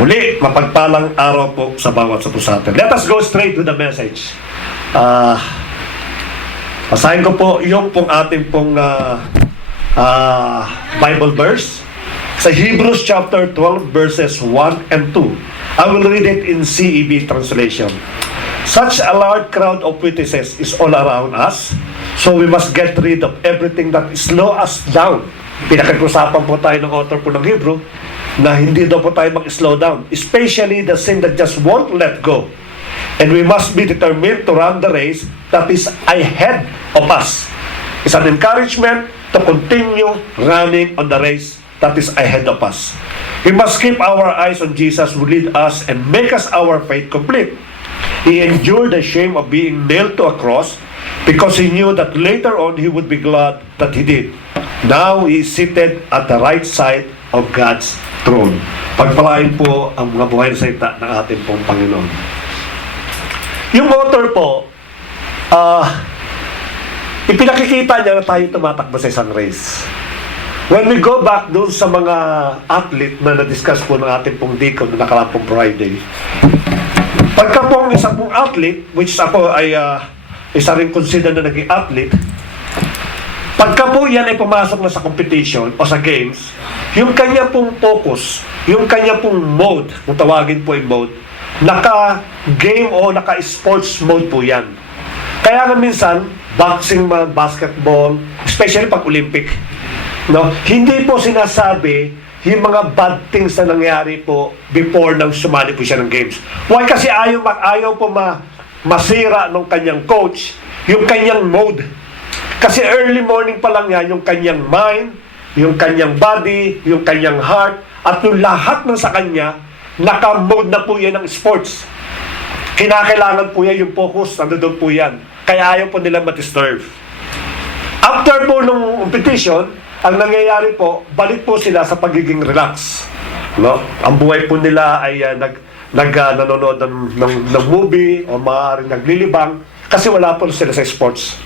Muli, mapagpalang araw po sa bawat sa sa atin. Let us go straight to the message. Basahin ko po yung pong ating pong Bible verse sa Hebrews chapter 12 verses 1 and 2. I will read it in CEB translation. Such a large crowd of witnesses is all around us, so we must get rid of everything that slow us down. Pinakag-usapan po tayo ng author po ng Hebrew na hindi daw po tayo mag-slow down, especially the sin that just won't let go. And we must be determined to run the race that is ahead of us. It's an encouragement to continue running on the race that is ahead of us. We must keep our eyes on Jesus who lead us and make us our faith complete. He endured the shame of being nailed to a cross because he knew that later on he would be glad that he did. Now he is seated at the right side of God's throne. Pagpalain po ang mga buhay na salita ng ating pong Panginoon. Yung author po, ipinakikita niya na tayo tumatakbo sa isang race. When we go back doon sa mga athlete na na-discuss po ng ating pong deacon na nakarampong Friday, pagka po ang isang pong athlete, which ako ay isa rin consider na naging athlete, pagka po yan ay pumasok na sa competition o sa games, yung kanya pong focus, yung kanya pong mode, kung tawagin po yung mode, naka-game o naka-sports mode po yan. Kaya nga minsan, boxing man, basketball, especially pag Olympic, no, hindi po sinasabi yung mga bad things na nangyari po before nang sumali po siya ng games. Why? Kasi ayaw po masira ng kanyang coach yung kanyang mode. Kasi early morning pa lang yan, yung kanyang mind, yung kanyang body, yung kanyang heart, at yung lahat ng sa kanya, naka-mode na po yan ng sports. Kinakailangan po yan yung focus, nandun po yan. Kaya ayaw po nila ma-disturb. After po nung competition, ang nangyayari po, balik po sila sa pagiging relax. No? Ang buhay po nila ay nanonood ng movie o maaaring naglilibang kasi wala po sila sa sports.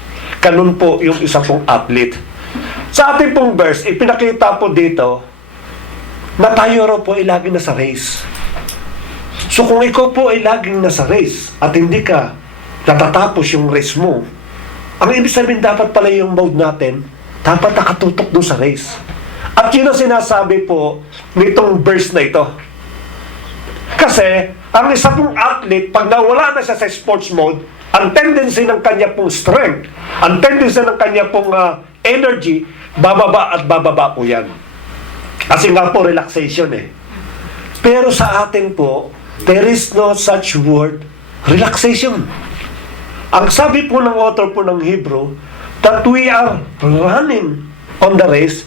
Ganun po yung isa pong athlete. Sa ating pong verse, ipinakita po dito na tayo raw po ay laging nasa race. So kung ikaw po ay laging nasa race at hindi ka natatapos yung race mo, ang ibig sabihin dapat pala yung mode natin, dapat nakatutok doon sa race. At yun ang sinasabi po nitong verse na ito. Kasi, ang isa pong athlete, pag nawala na siya sa sports mode, ang tendency ng kanya pong strength, ang tendency ng kanya pong energy, bababa at bababa po yan. Kasi nga po, relaxation eh. Pero sa atin po, there is no such word, relaxation. Ang sabi po ng author po ng Hebrew, that we are running on the race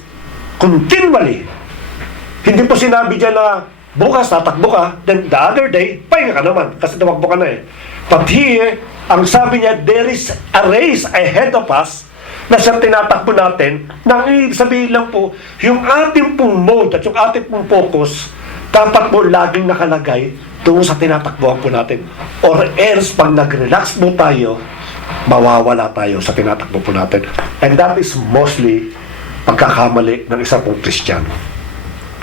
continually. Hindi po sinabi dyan na bukas tatakbo ka, then the other day, pahinga ka naman kasi tumakbo ka na eh. But here, ang sabi niya, there is a race ahead of us na siyang tinatakbo natin, na ibig sabihin lang po, yung ating pong mode at yung ating pong focus, dapat po laging nakalagay doon sa tinatakbuhan po natin. Or else, pag nag-relax po tayo, mawawala tayo sa tinatakbo po natin. And that is mostly pagkakamali ng isa pong Kristiyano.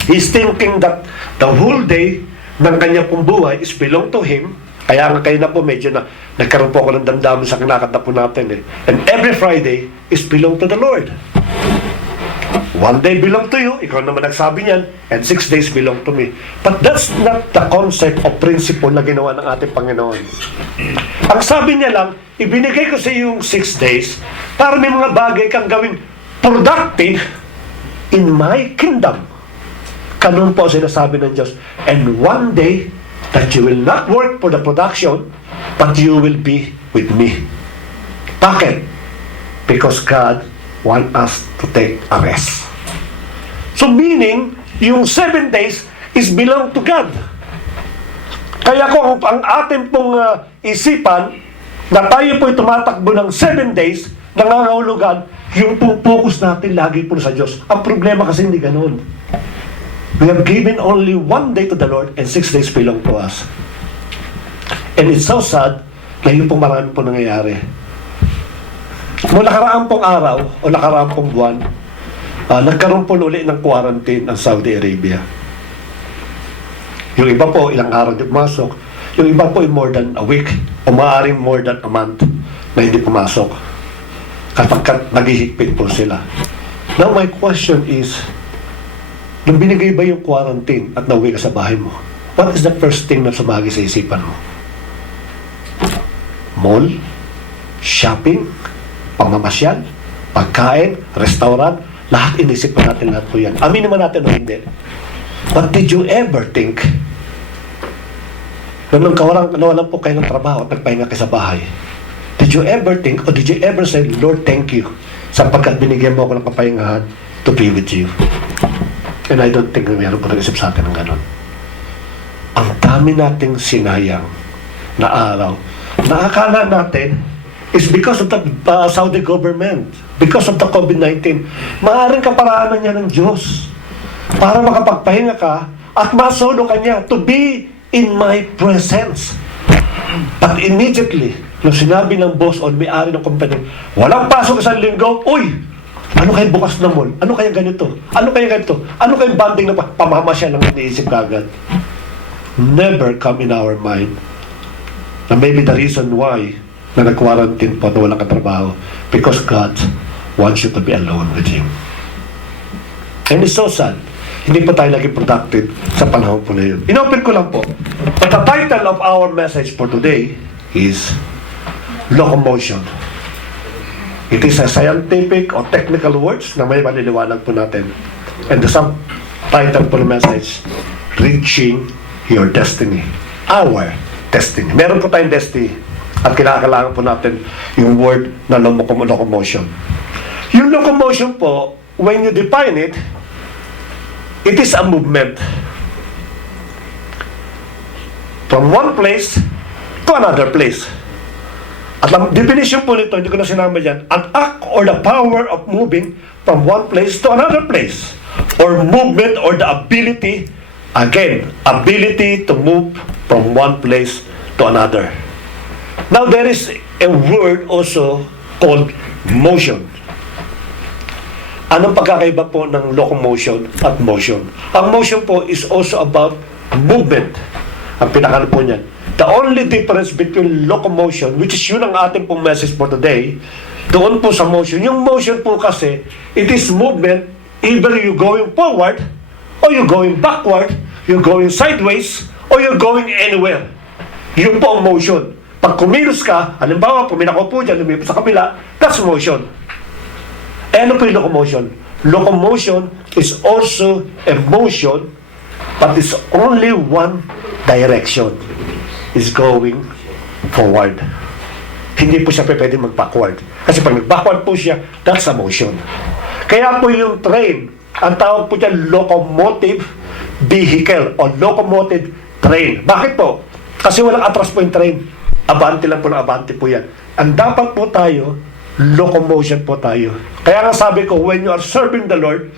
He's thinking that the whole day ng kanya pong buhay is belong to him. Kaya nga kayo na po medyo na nagkaroon po ako ng damdamin sa kinakanta po natin eh. And every Friday is belong to the Lord. One day belong to you, ikaw naman nagsabi niyan, and 6 days belong to me. But that's not the concept of principle na ginawa ng ating Panginoon. Ang sabi niya lang, ibinigay ko sa iyo yung 6 days para may mga bagay kang gawing productive in my kingdom. Ganun po sinasabi ng Diyos. And one day, that you will not work for the production, but you will be with me. Bakit? Because God wants us to take a rest. So meaning, yung 7 days is belong to God. Kaya kung ang ating pong isipan na tayo po'y tumatakbo ng 7 days, nangangahulugan, yung pong focus natin lagi po sa Diyos. Ang problema kasi hindi ganun. We have given only 1 day to the Lord and 6 days belong to us. And it's so sad na yun pong marami po nangyayari. Nung nakaraan pong araw o nakaraan pong buwan, nagkaroon po uli ng quarantine ang Saudi Arabia. Yung iba po, ilang araw di pumasok. Yung iba po, more than a week o maaaring more than a month na hindi pumasok. Kapag naghihigpit po sila. Now, my question is, nung binigay ba yung quarantine at nauwi ka sa bahay mo, what is the first thing na sumagi sa isipan mo? Mall? Shopping? Pamamasyal? Pagkain? Restaurant? Lahat inisip pa natin lahat po yan. Aminin naman natin o hindi. But did you ever think nung nawalan po kayo ng trabaho at nagpahinga kayo sa bahay, did you ever think or did you ever say, Lord, thank you sapagkat binigyan mo ako ng kapahingahan to be with you? And I don't think na mayroon po nag-isip sa atin ng ganon. Ang dami nating sinayang na araw na akala natin is because of the Saudi government, because of the COVID-19. Maaaring kaparaanan niya ng Diyos para makapagpahinga ka at masulo ka niya to be in my presence. But immediately, nung sinabi ng boss o may-ari ng company, walang pasok isang linggo, uy! Ano kaya bukas na mall? Ano kaya ganito? Ano kaya ganito? Ano kaya banding na pamamasya lang iniisip kagad? Never come in our mind na maybe the reason why na nag-quarantine po na walang katrabaho because God wants you to be alone with Him. And it's so sad. Hindi pa tayo naging productive sa panahon po na yun. Inopen ko lang po. But the title of our message for today is Locomotion. It is a scientific or technical words na may maliliwanag po natin. And the subtitle po ng message, Reaching Your Destiny. Our destiny. Meron po tayong destiny. At kinakailangan po natin yung word na locomotion. Yung locomotion po, when you define it, it is a movement from one place to another place. At ang definition po nito, hindi ko na sinama dyan, an act or the power of moving from one place to another place. Or movement or the ability, again, ability to move from one place to another. Now, there is a word also called motion. Anong pagkakaiba po ng locomotion at motion? Ang motion po is also about movement. Ang pinakano po niyan. The only difference between locomotion, which is yun ang ating pong message for today, doon po sa motion. Yung motion po kasi, it is movement, either you going forward, or you going backward, you're going sideways, or you're going anywhere. Yun po ang motion. Pag kumilos ka, halimbawa, puminako po dyan, lumipas sa kabila, that's motion. Eh, ano po yung locomotion? Locomotion is also a motion, but it's only one direction. Is going forward. Hindi po siya pwede mag-backward. Kasi pag nag-backward po siya, that's a motion. Kaya po yung train, ang tawag po dyan locomotive vehicle o locomotive train. Bakit po? Kasi walang atras po yung train. Abante lang po ng abante po yan. Ang dapat po tayo, locomotion po tayo. Kaya nga sabi ko, when you are serving the Lord,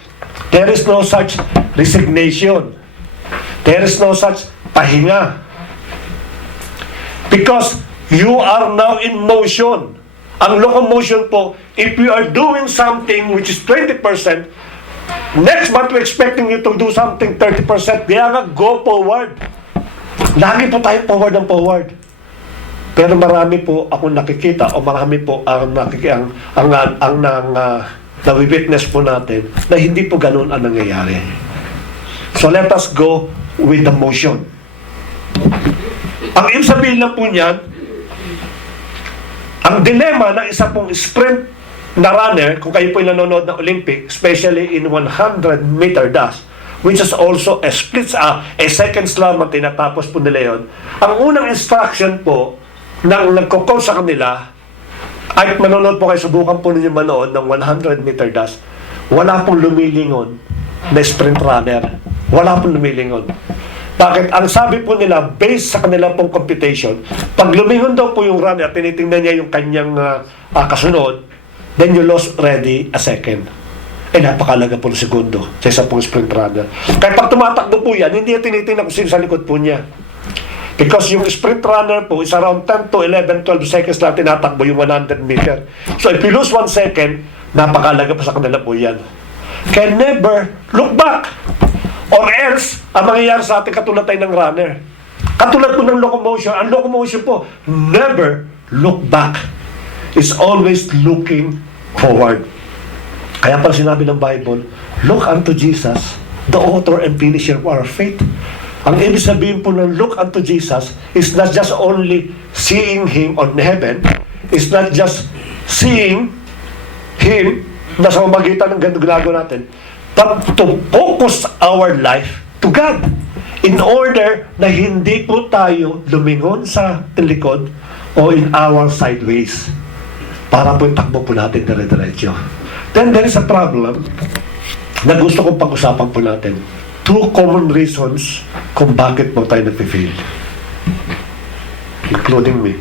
there is no such resignation. There is no such pahinga. Because you are now in motion. Ang locomotion po, if you are doing something which is 20%, next month we're expecting you to do something 30%. Kaya nga, go forward. Lagi po tayo forward ng forward. Pero marami po akong nakikita o marami po ang na-witness po natin na hindi po ganun ang nangyayari. So let us go with the motion. Ang ibig sabihin lang po niyan, ang dilema ng isa pong sprint na runner, kung kayo po nanonood ng Olympic, especially in 100-meter dash, which is also a second slam ang tinatapos po nila yun. Ang unang instruction po, nang nagko-coach sa kanila, ay manonood po kayo, subukan po ninyo manood ng 100-meter dash, wala pong lumilingon na sprint runner. Wala pong lumilingon. Bakit? Ang sabi po nila, based sa kanila pong computation, pag lumingon daw po yung runner at tinitingnan niya yung kanyang kasunod, then you lost already a second. Eh, napakalaga po ng segundo sa isa pong sprint runner. Kaya pag tumatakbo po yan, hindi niya tinitingnan kung sino sa likod po niya. Because yung sprint runner po is around 10 to 11, 12 seconds lang tinatakbo yung 100 meter. So if you lose 1 second, napakalaga pa sa kanila po yan. Kaya never look back. Or else, ang mangyayari sa atin katulad tayo ng runner. Katulad po ng locomotion. Ang locomotion po, never look back. It's always looking forward. Kaya pala sinabi ng Bible, look unto Jesus, the author and finisher of our faith. Ang ibig sabihin po ng look unto Jesus is not just only seeing Him on heaven, it's not just seeing Him na sa pamamagitan ng ganito ginagawa natin, but to focus our life to God in order na hindi po tayo lumingon sa likod o in our sideways para po yung takbo po natin dire-diretso. Then there is a problem na gusto kong pag-usapan po natin. 2 common reasons kung bakit po tayo nag-fail. Including me.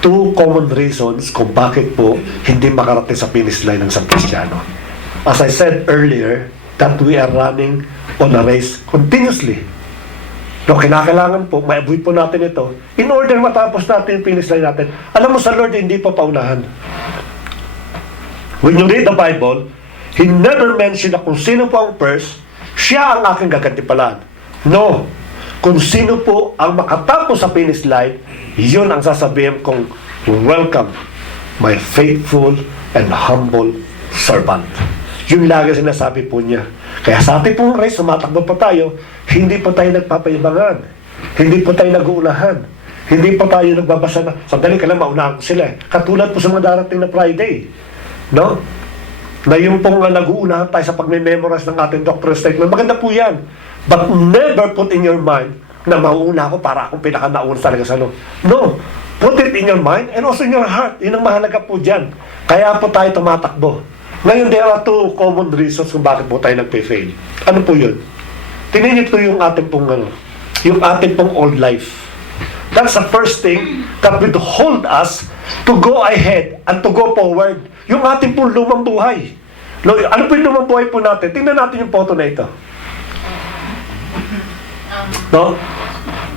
2 common reasons kung bakit po hindi makarating sa finish line ng isang Kristiyano. As I said earlier, that we are running on a race continuously. No, kinakailangan po, ma-avoid po natin ito in order matapos natin yung finish line natin. Alam mo sa Lord, hindi pa paunahan. When you read the Bible, He never mentioned na kung sino po ang first, siya ang aking gagantipalaan. No. Kung sino po ang makatapos sa finish line, yun ang sasabihin kong, welcome, my faithful and humble servant. Yun lagi sinasabi po niya. Kaya sa ating pong race, sumatakbo pa tayo, hindi po tayo nagpapayabangan. Hindi po tayo nag-uunahan. Hindi po tayo nagbabasa na, sandali ka lang, maunahan ko sila. Katulad po sa mga darating na Friday. No? Na yung pong nag-uunahan tayo sa pag-memorize ng ating doctoral statement. Maganda po yan. But never put in your mind na mauuna ako para akong pinaka-nauna talaga sa ano. No. Put it in your mind and also in your heart. Yun ang mahalaga po dyan. Kaya po tayo tumatakbo. Ngayon, there are 2 common reasons kung bakit po tayo nagpe-fail. Ano po yun? Tingnan po yung ating pong yung ating pong old life. That's the first thing that will hold us to go ahead and to go forward. Yung ating pong lumang buhay. Ano po yung lumang buhay po natin? Tingnan natin yung photo na ito. No?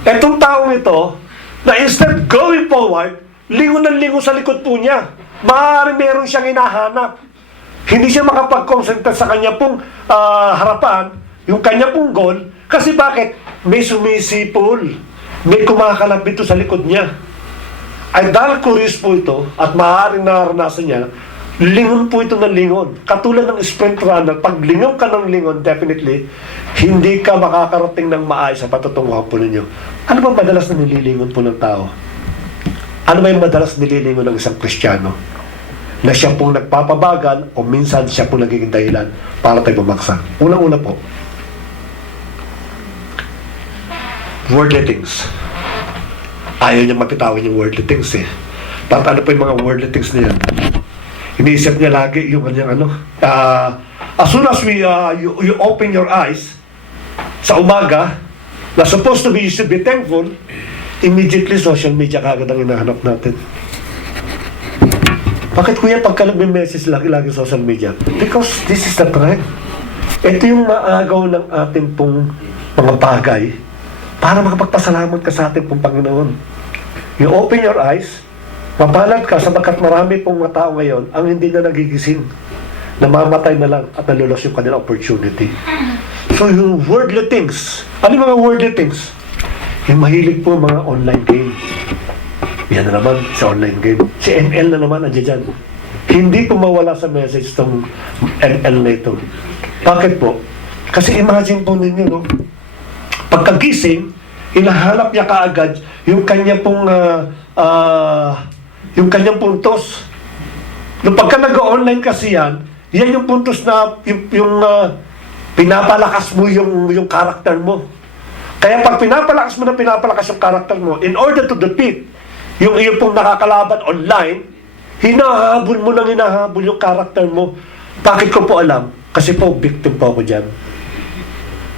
Etong taong ito, na instead going forward, lingon ng lingon sa likod po niya. Maaari meron siyang hinahanap. Hindi siya makapag-concentrate sa kanya pong harapan, yung kanya pong goal, kasi bakit? May sumisipol. May kumakalapit ito sa likod niya. Ay dahil curious po ito, at maaaring naranasan niya, lingon po ito ng lingon. Katulad ng sprint runner, pag lingon ka ng lingon, definitely, hindi ka makakarating ng maayos sa patutunguhan po ninyo. Ano ba madalas na nililingon po ng tao? Ano ba yung madalas nililingon ng isang Kristiyano? Na siya pong nagpapabagal o minsan siya pong nagiging dahilan para tayo bumaksak. Unang-una po, worldly things. Ayaw niya mapitawan yung worldly things eh. At ano pa yung mga worldly things na yan? Iniisip niya lagi yung kanyang as soon as you open your eyes sa umaga, na supposed to be, you should be thankful, immediately social media kagad ang hinahanap natin. Bakit kuya pagka nagme-message lagi social media? Because this is the trend. Ito yung maagaw ng ating pong mga bagay para makapagpasalamat ka sa ating pong Panginoon. You open your eyes, mapalad ka sapagkat marami pong mga tao ngayon ang hindi na nagigising, namamatay na lang at nalulos yung kanilang opportunity. So yung worldly things, ano yung mga worldly things? Yung mahilig po mga online game. Yan na naman sa online game. Si ML na naman nandiyan dyan. Hindi po mawala sa message tong ML na ito. Bakit po? Kasi imagine po ninyo, no? Pagkagising, hinahanap niya kaagad yung kanya pong yung kanyang puntos. No, pagka nag-online kasi yan yung puntos na yung pinapalakas mo yung karakter mo. Kaya pag pinapalakas yung karakter mo, in order to defeat yung iyong pong nakakalaban online, hinahabol mo nang hinahabol yung karakter mo. Bakit ko po alam? Kasi po, victim po ako dyan.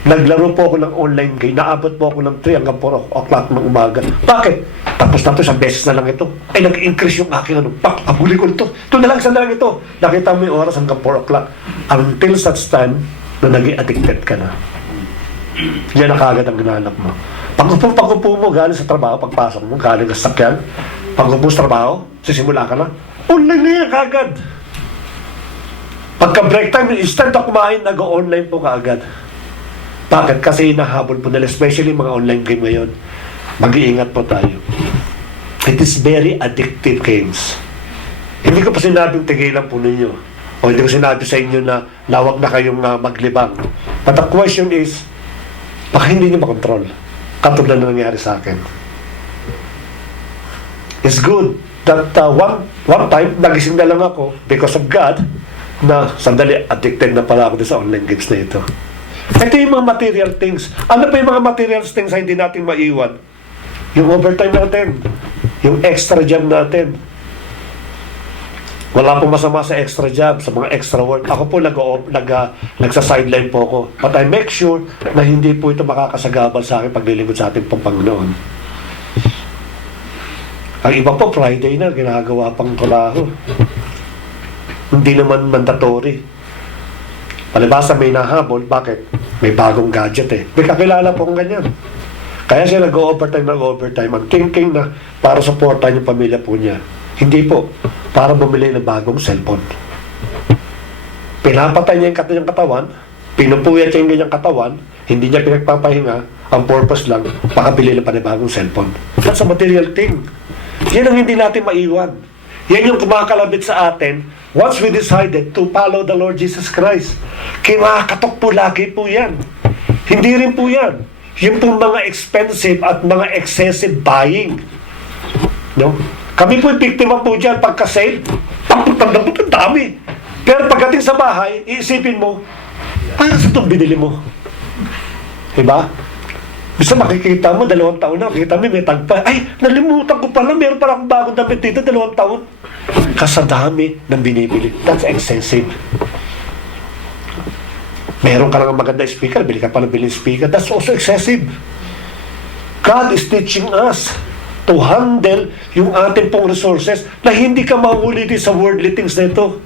Naglaro po ako ng online game. Naabot po ako ng 3 hanggang 4 o'clock ng umaga. Bakit? Tapos na to, isang beses na lang ito. Ay, nag-increase yung aking abuli ko ito. Ito na lang, isang na lang ito. Nakita mo yung oras hanggang 4 o'clock. Until such time na naging addicted ka na. Yan na kagad ang ginanap mo. Pag-upo mo, galing sa trabaho, pagpasok mo, galing sa sakyan, pag-upo sa trabaho, sisimula ka na, online na yan kagad. Pagka break time, instead na kumain, nag-online po kaagad. Bakit? Kasi hinahabol po nila, especially mga online game ngayon. Mag-iingat po tayo. It is very addictive games. Hindi ko pa sinabing tigilan po ninyo. O hindi ko sinabi sa inyo na lawag na kayong maglibang. But the question is, baka hindi nyo makontrol. Katulad na nangyari sa akin. It's good that one time, nagising na lang ako because of God na sandali, addicted na pala ako sa online games na ito. Ito yung mga material things. Ano pa yung mga material things na hindi natin maiwan? Yung overtime natin. Yung extra job natin. Wala pong masama sa extra job, sa mga extra work. Ako po nagsa-sideline po ako. But I make sure na hindi po ito makakasagabal sa akin paglilingkod sa ating Panginoon. Ang iba po, Friday na, ginagawa pang trabaho. Hindi naman mandatory. Palibasa may nahabol, bakit? May bagong gadget eh. May kakilala po kung ganyan. Kaya siya nag-overtime. Ang thinking na para supportan yung pamilya po niya. Hindi po. Para bumili ng bagong cellphone. Pinapatay niya yung kanyang katawan, pinupuyat niya yung ganyang katawan, hindi niya pinagpapahinga, ang purpose lang, pakabili na panibagong cellphone. That's a material thing. Yan ang hindi natin maiwan. Yan yung kumakalabit sa atin once we decided to follow the Lord Jesus Christ. Kinakatok po lagi po yan. Hindi rin po yan. Yung pong mga expensive at mga excessive buying. No? Kami po yung biktima po dyan pagka-save. Pagpagtandang po ang dami. Pero pagdating sa bahay, iisipin mo, sa itong binili mo? Diba? Bisa makikita mo, 2 taon na, makikita mo, may tagpa. Ay, nalimutan ko pala, meron pala akong bagong damit dito, 2 taon. Kasadami ng binibili. That's excessive. Meron ka lang maganda speaker, bili ka pa ng biling speaker. That's also excessive. God is teaching us to handle yung ating pong resources na hindi ka mahuli sa worldly things na ito.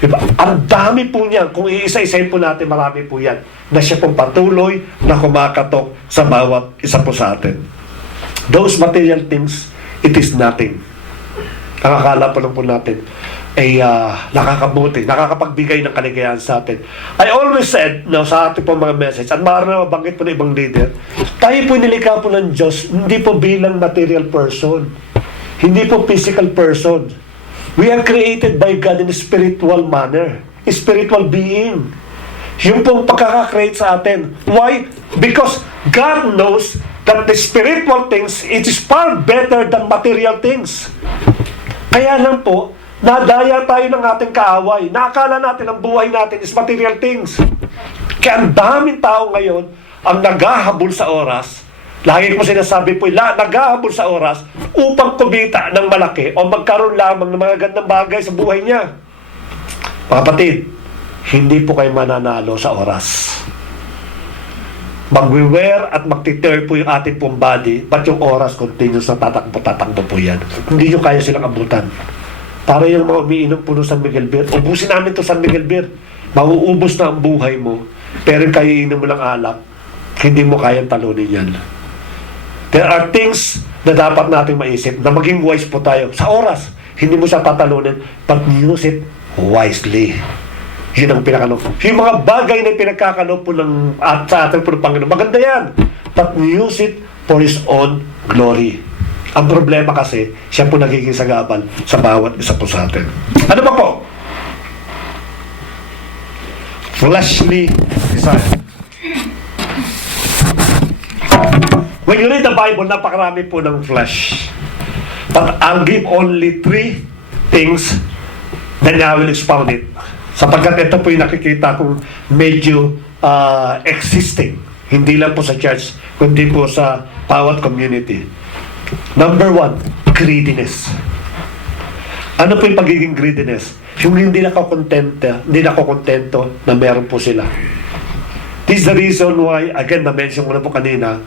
Diba? Ang dami po niyan. Kung iisa-isahin po natin, marami po yan. Na siya pong patuloy na kumakatok sa bawat isa po sa atin. Those material things, it is nothing. Ang akala po lang po natin ay nakakabuti, nakakapagbigay ng kaligayahan sa atin. I always said, sa ating po mga message, at maaari na mabanggit po ng ibang leader, tayo po nilikha po ng Diyos, hindi po bilang material person. Hindi po physical person. We are created by God in a spiritual manner. A spiritual being. Yung pong pagkaka-create sa atin. Why? Because God knows that the spiritual things, it is far better than material things. Kaya lang po, nadaya tayo ng ating kaaway. Nakakala natin ang buhay natin is material things. Kaya ang daming tao ngayon ang naghahabol sa oras. Lagi ko sinasabi po, naghahabol sa oras upang kumita ng malaki o magkaroon lamang ng mga gandang bagay sa buhay niya. Mga kapatid, hindi po kayo mananalo sa oras. Magwi-wear at magtitear po yung ating pong body, but yung oras continuous na tatakbo po yan. Hindi nyo kaya silang abutan. Para yung mga umiinom po ng San Miguel Beer, ubusin namin to San Miguel Beer. Mauubos na ang buhay mo, pero kayo inom mo lang alak, hindi mo kayang talunin yan. There are things na dapat nating maisip na maging wise po tayo. Sa oras, hindi mo siya tatalunin, but use it wisely. Yun ang pinakano. Yung mga bagay na pinagkakano po sa ating po ng Panginoon, maganda yan. But use it for His own glory. Ang problema kasi, siya po nagiging sagabal sa bawat isa po sa atin. Ano ba po? Fleshly desire. When you read the Bible, napakarami po ng flesh. But I'll give only 3 things, then I will expound it. Sapagkat ito po yung nakikita kong medyo existing. Hindi lang po sa church, kundi po sa bawat community. Number 1, greediness. Ano po yung pagiging greediness? Yung hindi nakokontento na meron po sila. This is the reason why, again, na-mention ko na po kanina,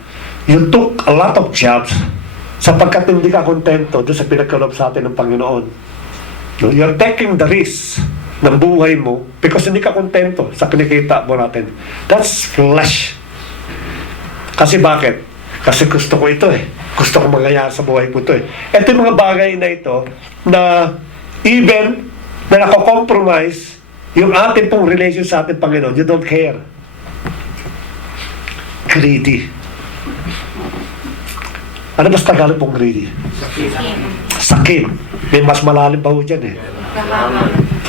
you took a lot of jobs sapagkat hindi ka kontento doon sa pinagkaloob sa atin ng Panginoon. No? You're taking the risk ng buhay mo because hindi ka kontento sa kinikita mo natin. That's flesh. Kasi bakit? Kasi gusto ko ito eh. Gusto ko mangyayari sa buhay ko ito eh. Ito yung mga bagay na ito na even na nako-compromise yung ating pong relation sa ating Panginoon, you don't care. greedy. Ano mas Tagalog pong greedy? Sakim. May mas malalim pa ho dyan eh.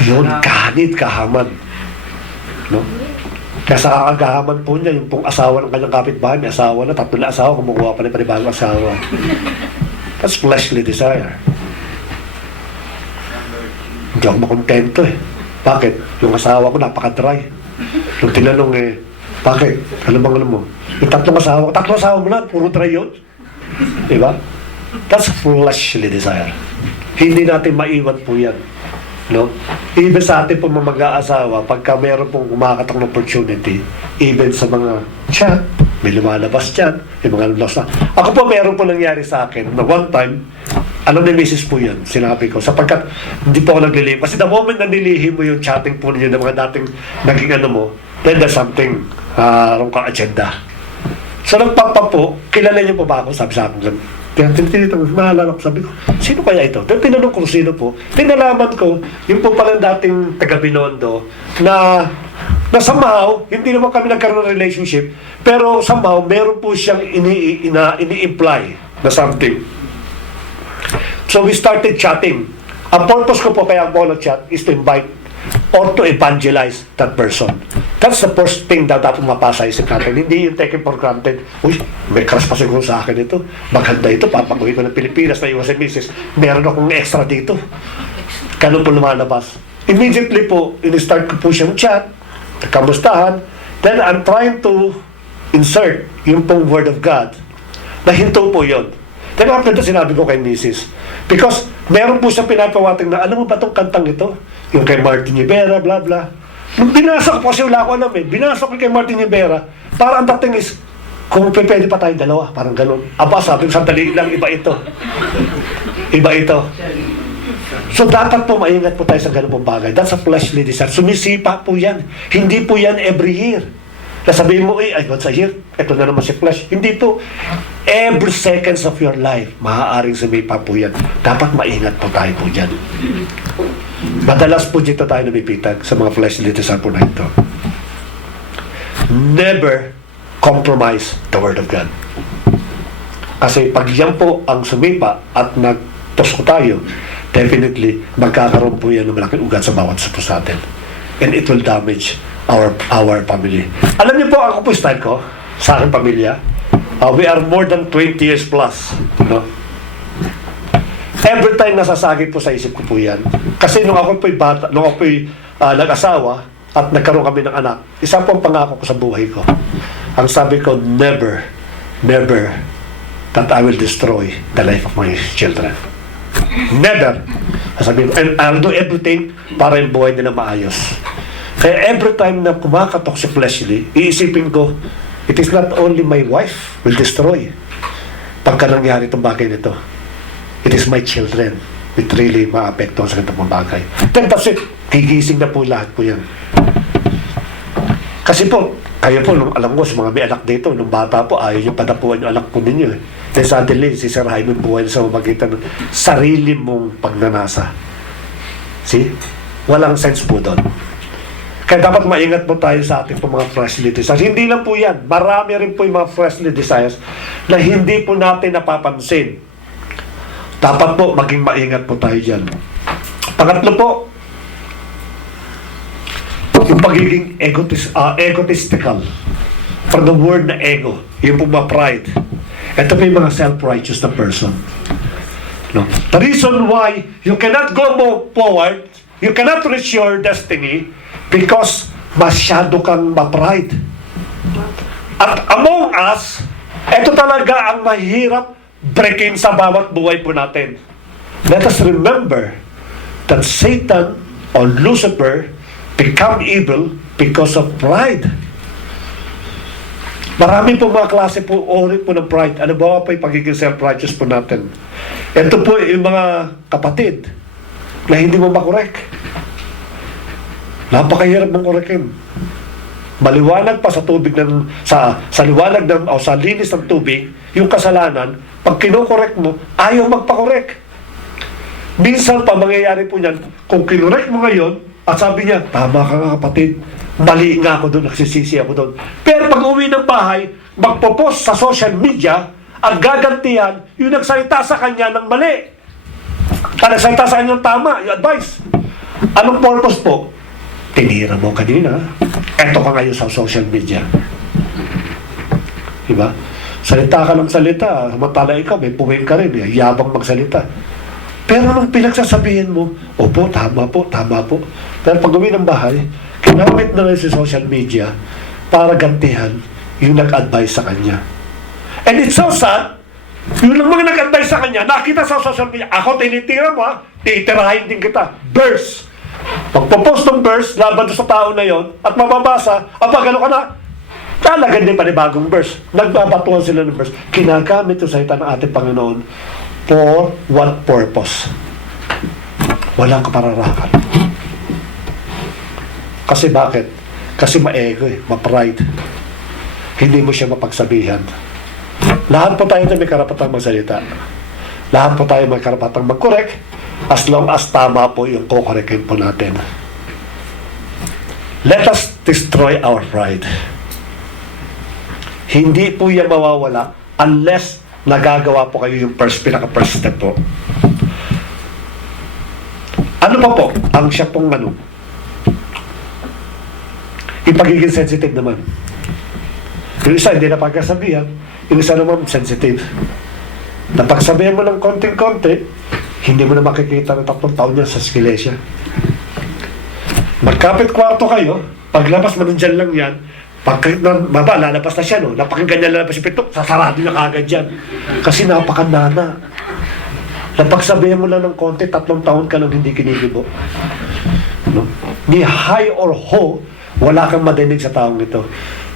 Yun, ganit, kahaman. No? Kaya sa kagahaman po niya, yung pong asawa ng kanyang kapitbahay, may asawa na, 3 na asawa, kumukuha pa rin panibagong asawa. That's fleshly desire. Hindi ako makontento eh. Bakit? Yung asawa ko napaka-dry. Nung tinanong eh, bakit? Ano mo? Yung 3 asawa mo na, puro dry yun. Diba? That's fleshly desire. Hindi natin maiwan po yan. No? Even sa ating pong mga mag-aasawa, pagka meron pong kumakatak ng opportunity, even sa mga chat, may lumalabas dyan, may mga lost na. Ako po meron po nangyari sa akin na one time, alam ni Mrs. po yan, sinabi ko, sapagkat hindi po ako naglilihim. Kasi the moment na nilihim mo yung chatting po ninyo ng mga dating naging ano mo, then there's something wrong kang agenda. So nagpapa po, kilala niyo po ba ako? Sabi sa akin ganun. Kaya tinitinitang, mahalala ko, sabi ko, sino kaya ito? Then tinanong ko sino po. Tinalaman ko, yung po pala dating taga Binondo, na somehow, hindi naman kami nagkaroon ng relationship, pero somehow, meron po siyang ini-imply na something. So we started chatting. Ang purpose ko po kaya ang chat is to invite or to evangelize that person. That's the first thing na dapat mapasa isip natin. Hindi yung taken for granted. Uy, may crush pa siguro sa akin ito. Maganda ito, papaguhin ko ng Pilipinas na iwas si Mrs. Meron akong extra dito. Ganun po lumalabas. Immediately po, in-start ko po siyang chat, kamustahan, then I'm trying to insert yung pong word of God na hinto po yun. Then after that, sinabi ko kay Mrs. Because meron po siyang pinapawating na, alam mo ba itong kantang ito? Yung kay Martin Rivera, bla bla. Nung binasa ko kasi wala ko alam eh. Binasa ko kay Martin Rivera, para ang dating is, kung pwede pa tayong dalawa, parang ganun. Aba, sabi ko, sandali lang, iba ito. Iba ito. So dapat po maingat po tayo sa ganun pong bagay. That's a fleshly desire. Sumisipa po yan. Hindi po yan every year. Nasabihin mo, ay, once a year, ito na naman si flesh. Hindi po. Every seconds of your life, maaaring sumipa po yan. Dapat maingat po tayo po dyan. Madalas po dito tayo nabipitan sa mga fleshly desire po na ito. Never compromise the Word of God. Kasi pag yan po ang sumipa at nagtosko tayo, definitely magkakaroon po yan ng malaking ugat sa bawat sa po sa atin. And it will damage our family. Alam niyo po, ako po style ko sa aking pamilya. We are more than 20 years plus. No? Every time nasasagit po sa isip ko po yan. Kasi nung ako po'y bata, nung ako po'y nag-asawa at nagkaroon kami ng anak, isa po ang pangako ko sa buhay ko. Ang sabi ko, never that I will destroy the life of my children. Never. Sabi ko, and I'll do everything para yung buhay nila maayos. Kaya every time na kumakatok si fleshly, iisipin ko, it is not only my wife will destroy pagka nangyari itong bagay nito. It is my children which really maapekto sa ganitong bagay. Then that's it. Gigising na po lahat po yan. Kasi po, kayo po, nung alam ko, sa mga may anak dito, nung bata po, ayaw nyo padapuan yung anak po ninyo. Then suddenly, sisirahin mo yung buhay sa mamagitan ng sarili mong pagnanasa. See? Walang sense po doon. Kaya dapat maingat po tayo sa ating po mga fleshly desires. Hindi lang po yan. Marami rin po yung mga fleshly desires na hindi po natin napapansin. Dapat po maging maingat po tayo dyan. Pangatlo po, yung pagiging egotistical. From the word na ego, yung po mga pride. Ito po yung mga self-righteous na person. No? The reason why you cannot go forward, you cannot reach your destiny, because masyado kang ma-pride. At among us, ito talaga ang mahirap break-in sa bawat buhay po natin. Let us remember that Satan or Lucifer become evil because of pride. Marami po mga klase po, ori po ng pride. Ano ba po yung pagiging self-righteous po natin? Ito po yung mga kapatid na hindi mo makorek. Napakahirap mong korekin. Maliwanag pa sa tubig ng sa liwanag ng o sa linis ng tubig yung kasalanan, pag kinokorek mo ayaw magpakorek. Minsan pa mangyayari po niyan, kung kinorek mo ngayon at sabi niya, tama ka nga kapatid, mali nga ako doon, nagsisisi ako doon, pero pag pag-uwi ng bahay, magpo-post sa social media at gagantihan yung nagsalita sa kanya ng mali. Nagsalita sa kanya ng tama, yung advice. Anong purpose po? Tinira mo kanina. Eto ka ngayon sa social media. Diba? Salita ka ng salita. Samantala ikaw, may puwing ka rin. Yabang magsalita. Pero nung pinagsasabihin mo, opo, tama po, tama po. Pero pag-uwi ng bahay, kinamit na rin si social media para gantihan yung nag-advise sa kanya. And it's so sad, yung lang mga nag-advise sa kanya, nakita sa social media, ako tinitira mo ha, titirahin din kita. Burst. Pagpo-post ng burst, laban sa tao na yon at mababasa, pag ano ka na, talagang din panibagong burst. Nagbabatuhan sila ng burst. Kinagamit yung salita ng ating Panginoon for what purpose? Walang kapararakan. Kasi bakit? Kasi ma-ego ma-pride. Hindi mo siya mapagsabihan. Lahat po tayo na may karapatang magsalita. Lahat po tayo may karapatang mag-correct as long as tama po yung kukorekin po natin. Let us destroy our pride. Hindi po yan mawawala unless nagagawa po kayo yung pinaka-first step po. Ano pa po? Ang siya pong yung pagiging sensitive naman. Yung isa hindi na pagkasabihan, yung isa naman sensitive. Napagsabihan mo ng konting-konti, hindi mo na makikita ng 3 taon niya sa iglesia. Magkapit kwarto kayo, paglabas mo nandyan lang yan, baba, lalabas na siya, no? Napakinggan niya lalabas yung pinto, sasarado niya kagad yan. Kasi napakanana. Napagsabihan mo lang ng konti, 3 taon ka nang hindi kinikibo. No? Ni high or ho, wala kang madinig sa taong ito.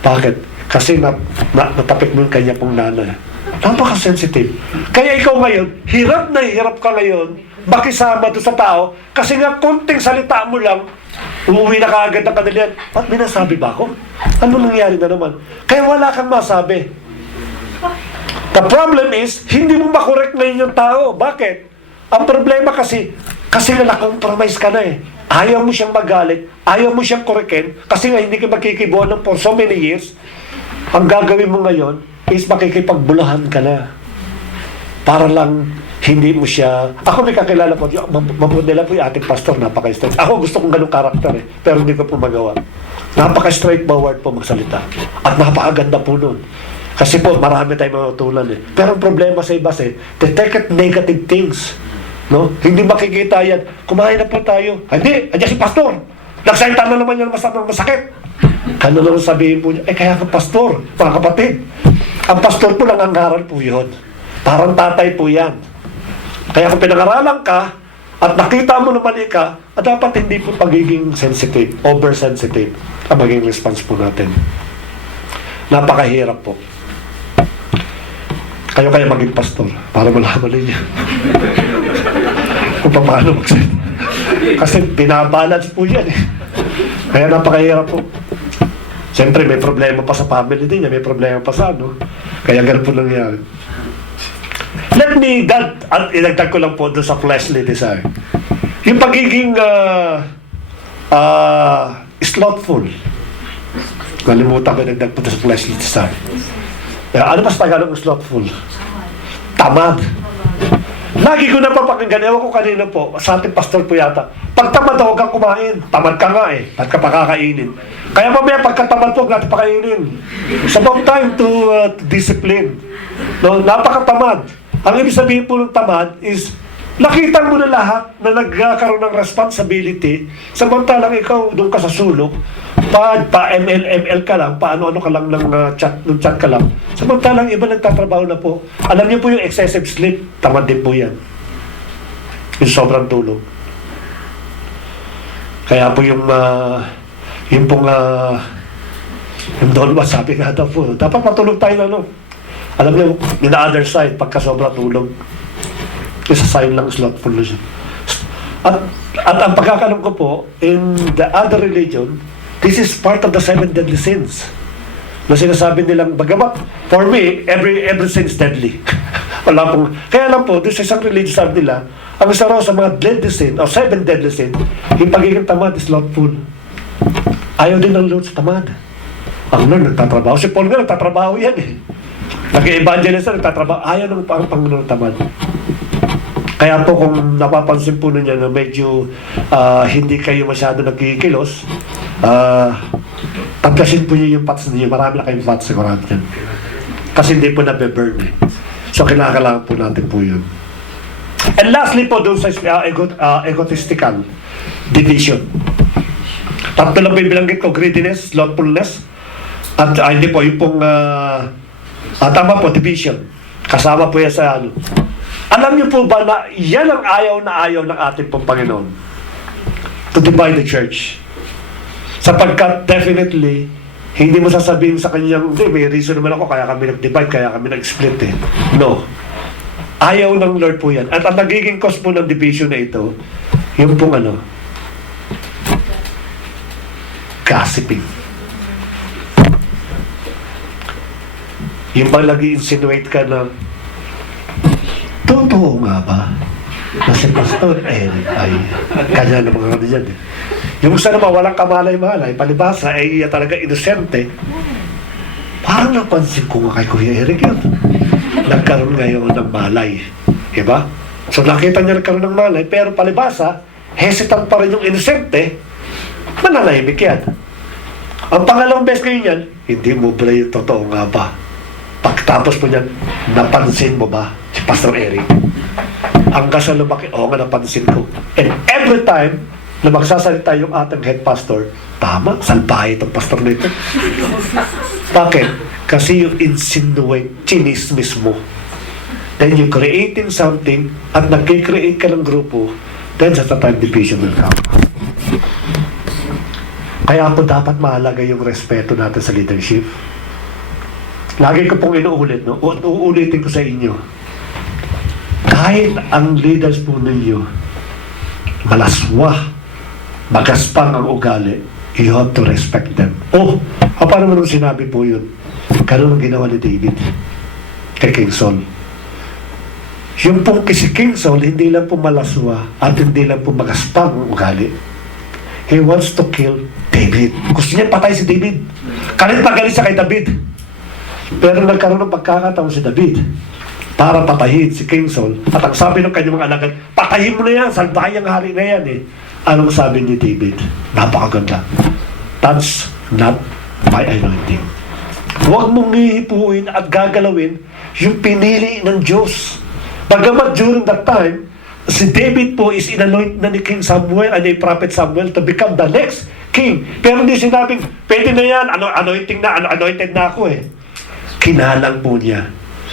Bakit? Kasi natapik mo yung kanya pong nana. Napaka-sensitive. Kaya ikaw ngayon, hirap na hirap ka ngayon, makisama doon sa tao, kasi nga konting salita mo lang, umuwi na kaagad ng kanila. At may nasabi ba ako? Ano nangyari na naman? Kaya wala kang masabi. The problem is, hindi mo makorek ngayon yung tao. Bakit? Ang problema kasi na-compromise ka na eh. Ayaw mo siyang magalit, ayaw mo siyang korekin, kasi nga hindi ka makikibuan ng for so many years. Ang gagawin mo ngayon is makikipagbulahan ka na. Para lang hindi mo siya... Ako may kakilala po, mabundela po yung ating pastor, napaka-straight. Ako gusto kong ganung karakter eh, pero hindi ko po magawa. Napaka-straightforward po magsalita. At napakaganda po nun. Kasi po, marami tayong matutunan eh. Pero ang problema sa iba eh, they take at negative things. No? Hindi makikita yan. Kumain na po tayo. Hindi, andyan si pastor. Nagsalita na naman yan ng masakit. Kano lang sabihin po niya, kaya ka pastor, mga kapatid. Ang pastor po lang ang ngaral po yun. Parang tatay po yan. Kaya kung pinangaralan ka, at nakita mo na mali ka, at dapat hindi po pagiging sensitive, oversensitive, ang maging response po natin. Napakahirap po. Kayo kaya maging pastor, para malaman ninyo. Kung paano magsalita. Kasi binabalance po yan eh. Kaya napakahirap po. Siyempre may problema pa sa family din niya, may problema pa sa ano. Kaya ganun po nangyari. Let me, ilagdag ko lang po doon sa fleshly desire. Yung pagiging slothful. Nalimutan ko ilagdag po doon sa fleshly desire. Ano mas Tagalog ng slothful? Tamad. Lagi ko napapakinggan, ewan ko kanina po, sa ating pastor po yata, pag tamad huwag kang kumain, tamad ka nga eh, at ka pakakainin. Kaya mamaya pagkatamad po, huwag natin pakainin. It's about time to discipline. No, napakatamad. Ang ibig sabihin po ng tamad is, nakita mo na lahat na nagkakaroon ng responsibility, samantalang ikaw doon ka sa sulok, pa-ML ka lang, paano-ano ka lang ng chat ka lang. Samantalang iba nagtatrabaho na po. Alam niyo po yung excessive sleep, tamad din po yan. Yung sobrang tulog. Kaya po yung doon sabi nga daw po, dapat matulog tayo na Alam niyo, in the other side, pagka sobra tulog, isa sign lang slothful na siya. At ang pagkakalam ko po, in the other religion, this is part of the 7 deadly sins. Na sinasabi nilang, bagamat, for me, every sin is deadly. Wala pong, kaya lang po, doon sa isang religion sabi nila, ang isa raw sa mga deadly sin, o 7 deadly sin, yung pagiging tamad is slothful. Ayaw din ng Lord sa tamad. Ang Lord nagtatrabaho. Si Paul nga nagtatrabaho yan eh. Nag-evangelist na nagtatrabaho. Ayaw ng parang Panginoon tamad. Kaya po kung napapansin po ninyo na medyo hindi kayo masyado nagkikilos, pagkasin po niyo yung fats niyo. Marami na kayong fats sigurado yan. Kasi hindi po nabe-burn eh. So kinakailangan po natin po yun. And lastly po doon sa egotistical division. Tatlo lang bilanggit ko, greediness, slothfulness, at hindi po, yung pong tama po, division. Kasama po yan sa ano. Alam niyo po ba na yan ang ayaw ng ating pong Panginoon? To divide the church. Sapagkat definitely, hindi mo sasabihin sa kanyang, hindi, may reason naman ako, kaya kami nag-divide, kaya kami nag-split eh. No. Ayaw ng Lord po yan. At ang nagiging cause po ng division na ito, yung pong ano, gossiping. Yung bang nag-insinuate ka na, totoo nga ba na si Pastor Eric ay kanya na mga dyan eh. Yung isa naman walang kamalay-malay, palibasa ay talaga inosente. Parang napansin ko nga kay Kuya Eric yun. Nagkaroon ngayon ng malay. Diba? So nakita niya nagkaroon ng malay, pero palibasa, hesitant pa rin yung inosente, mananahimik yan. Ang pangalawang beses ngayon yan, hindi mo pala yung totoo nga ba. Pagtapos mo niyan, napansin mo ba si Pastor Eric? Hanggang sa lumaki, nga napansin ko. And every time na magsasalita yung ating head pastor, tama, salbahe itong pastor nito. Bakit? Kasi yung insinuate, chinismis mo. Then you're creating something at nag-create ka ng grupo, then sa time division will come. Kaya po dapat mahalaga yung respeto natin sa leadership. Lagi ko pong inuulit, no? Uulitin ko sa inyo. Kahit ang leaders po ninyo, malaswa, magaspang ang ugali, you have to respect them. Paano mo nung sinabi po yun? Ganun ang ginawa ni David kay King Saul. Yung pong si King Saul, hindi lang po malaswa at hindi lang po magaspang ang ugali. He wants to kill David. Gusto niya patay si David. Kalit magalit sa kay David. Pero nagkaroon ng pagkakataon si David para patayin si King Saul. At ang sabi ng kanyang mga alagad, patayin mo na yan, salbahin ang hari na yan eh. Anong sabi ni David? Napakaganda. That's not my anointing. Huwag mong hihipuin at gagalawin yung pinili ng Diyos. Bagamat during that time, si David po is inanoint na ni King Samuel and ni Prophet Samuel to become the next king. Pero hindi sinabing, pwede na yan, anointed na ako eh. Kinalang po niya.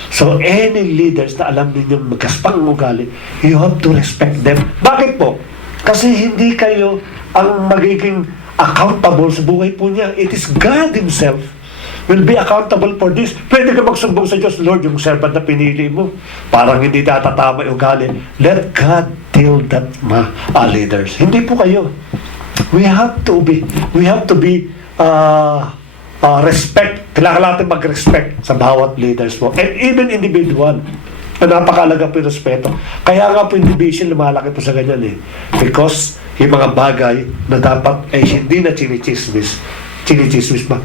So, any leaders na alam ninyong magaspang ugali, you have to respect them. Bakit po? Kasi hindi kayo ang magiging accountable sa buhay po niya. It is God Himself will be accountable for this. Pwede ka magsumbong sa Diyos, Lord, yung servant na pinili mo, parang hindi tatatama yung ugali. Let God deal that leaders. Hindi po kayo. We have to be respect. Kailangan natin mag-respect sa bawat leaders po. And even individual. Napakalaga po yung respeto. Kaya nga po yung division lumalaki po sa ganyan eh. Because yung mga bagay na dapat ay hindi na chinichismis ba?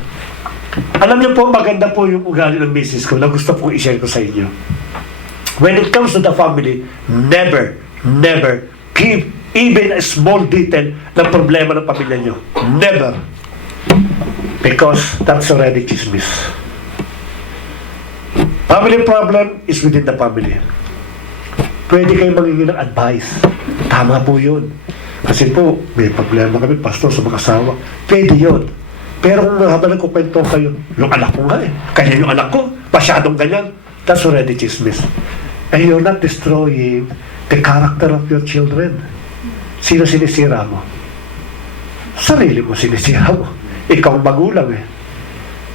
Alam niyo po, maganda po yung ugali ng misis ko na gusto pong i-share ko sa inyo. When it comes to the family, never give even a small detail ng problema ng pamilya nyo. Never. Because that's already chismis. Family problem is within the family. Pwede kayo magiging ng advice. Tama po yun. Kasi po, may problema kami, pastor, sa mga asawa. Pwede yun. Pero kung habang nagkukwento kayo, yung anak ko nga eh. Kaya yung anak ko, masyadong ganyan. That's already chismis. And you're not destroying the character of your children. Sino sinisira mo? Sarili mo sinisira mo. Ikaw magulang eh.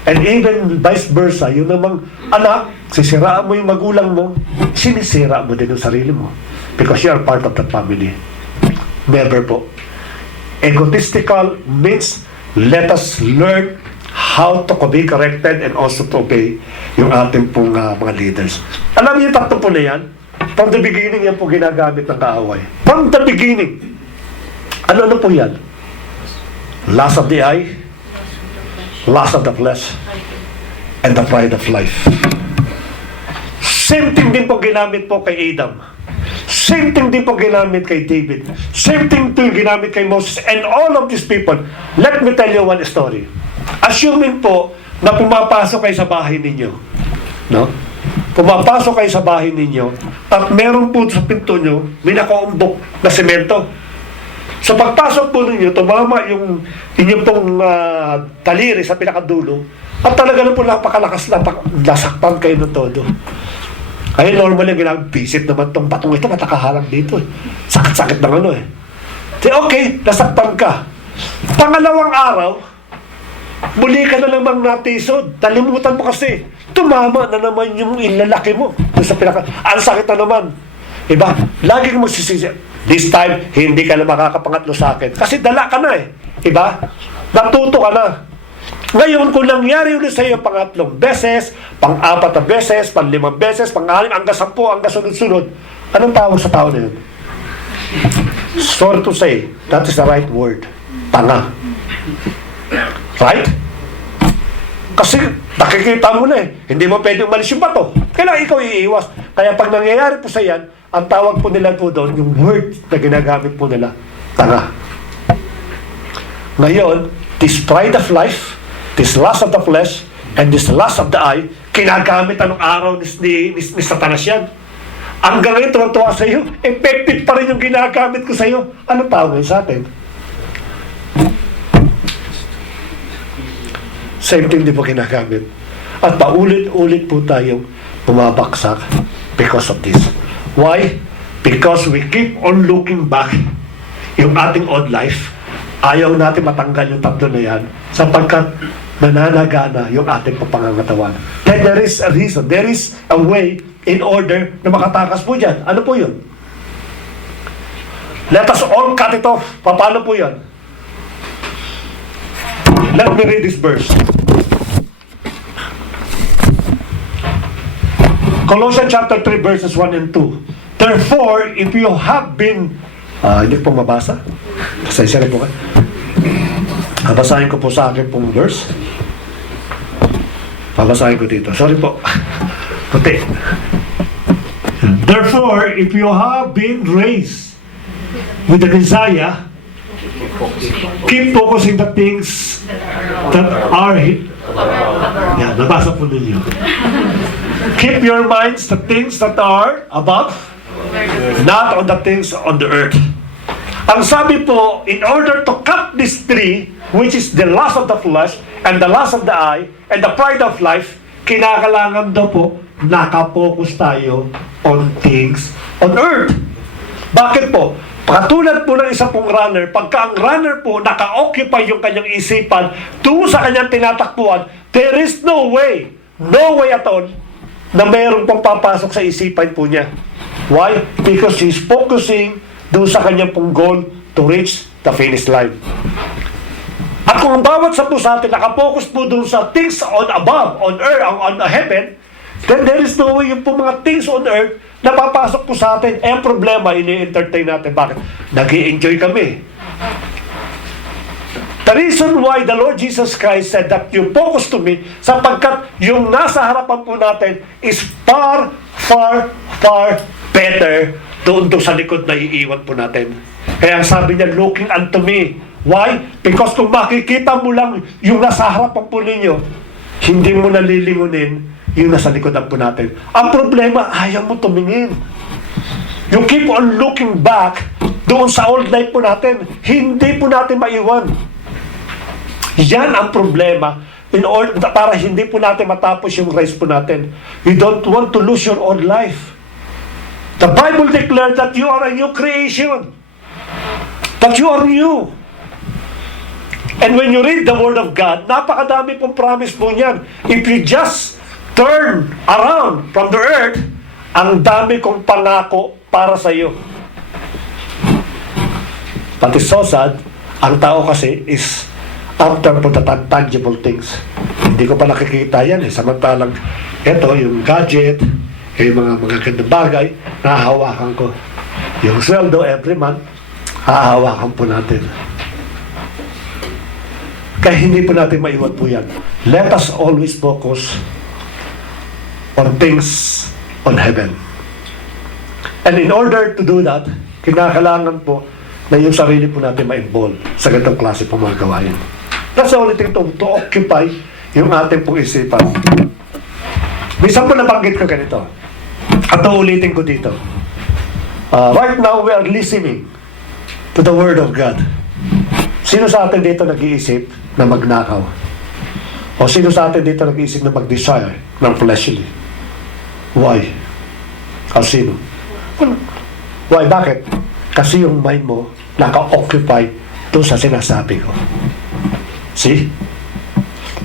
And even vice versa, yun namang anak, sisiraan mo yung magulang mo, sinisira mo din yung sarili mo. Because you are part of the family. Never po. Egotistical means let us learn how to be corrected and also to obey yung ating pong mga leaders. Alam niyo yung tatlo po na yan? From the beginning yan po ginagamit ng kaaway. From the beginning. Ano po yan? Lust of the eye, lust of the flesh, and the pride of life. Same thing din po ginamit po kay Adam. Same thing din po ginamit kay David. Same thing po ginamit kay Moses and all of these people. Let me tell you one story. Assuming po na pumapasok kayo sa bahay ninyo, no? Pumapasok kayo sa bahay ninyo at meron po sa pinto nyo may nakaumbok na semento. So pagpasok po ninyo, tumama yung inyong pong taliri sa pinakadulo at talaga na po napakalakas na nasaktan kayo ng todo. Ay, normally visit naman tong patong ito, matakaharang dito eh. Sakit-sakit ng ano eh. Okay, nasaktan ka. Pangalawang araw, muli ka na namang natisod. Nalimutan mo kasi, tumama na naman yung ilalaki mo. Sa ang sakit na naman. Diba? Lagi kang magsisisi. This time, hindi ka na makakapangatlo sa akin. Kasi dala ka na eh. Diba? Natuto ka na. Ngayon, kung nangyari ulit sa iyo pangatlong beses, pang-apat na beses, pang-limang beses, pang-anim, hanggang 10, hanggang sunod-sunod, anong tawag sa tao na yun? Sorry to say, that is the right word. Tanga. Right? Kasi nakikita mo na eh. Hindi mo pwede umalis yung bato. Kailangan ikaw iiwas. Kaya pag nangyayari po sa yan, ang tawag po nila po doon, yung word na ginagamit po nila, tanga. Ngayon, this pride of life, this lust of the flesh, and this lust of the eye, kinagamit anong araw ni Satanas yan. Hanggang ngayon, tuwa-tuwa sa iyo, effective pa rin yung ginagamit ko sa iyo. Anong tawag sa atin? Same thing din po ginagamit. At paulit-ulit po tayong bumabaksak because of this. Why? Because we keep on looking back yung ating old life. Ayaw natin matanggal yung tatlo na yan sapagkat nananagana yung ating papangangatawan. Then there is a reason, there is a way in order na makatakas po dyan. Ano po yun? Let us all cut it off. Paano po yun? Let me read this verse. Colossians chapter 3 verses 1 and 2. Therefore, if you have been hindi po mabasa. Pasensya rin po kayo. Babasahin ko po sa akin pong verse. Babasahin ko dito. Sorry po. Puti. Therefore, if you have been raised with the Messiah, keep focusing the things that are yan, nabasa po ninyo. Keep your minds the things that are above, not on the things on the earth. Ang sabi po, in order to cut this tree, which is the lust of the flesh, and the lust of the eye, and the pride of life, kinakailangan daw po, nakapokus tayo on things on earth. Bakit po? Katulad po ng isa pong runner, pagka ang runner po, naka-occupy yung kanyang isipan doon sa kanyang tinatakbuhan, there is no way at all, na mayroon pong papasok sa isipan po niya. Why? Because he's focusing doon sa kanyang pong goal to reach the finish line. At kung ang bawat sa po sa atin nakapokus po doon sa things on above, on earth, on heaven, then there is no way yung po mga things on earth na papasok po sa atin. Eh, ang problema, ini-entertain natin. Bakit? Nag-i-enjoy kami. The reason why the Lord Jesus Christ said that you focus to me, sapagkat yung nasa harapan po natin is far, far, far better doon sa likod na iiwan po natin. Kaya ang sabi niya, looking unto me. Why? Because kung makikita mo lang yung nasa harapan po ninyo, hindi mo nalilingunin yung nasa likodan po natin. Ang problema, ayaw mo tumingin. You keep on looking back doon sa old life po natin. Hindi po natin maiwan. Yan ang problema in order, para hindi po natin matapos yung race po natin. You don't want to lose your old life. The Bible declares that you are a new creation. That you are new. And when you read the Word of God, napakadami pong promise po niyan. If you just turn around from the earth, ang dami kong pangako para sa iyo. Pati so sad, ang tao kasi is after po the tangible things. Hindi ko pa nakikita yan eh. Samantalang, eto, yung gadget, yung mga magagandang bagay, nahahawakan ko. Yung sweldo every month, hahawakan po natin. Kaya hindi po natin maiwan po yan. Let us always focus on things on heaven. And in order to do that, kinakailangan po na yung sarili po natin ma-involve sa ganitong klase pong mga gawain. That's the only thing to occupy yung ating pong isipan. Minsan po nabanggit ko ganito. At uulitin ko dito. Right now, we are listening to the Word of God. Sino sa atin dito nag-iisip na magnakaw? O sino sa atin dito nag-iisip na mag-desire ng fleshly? Why? O sino? Why? Bakit? Kasi yung mind mo naka-occupy doon sa sinasabi ko. See?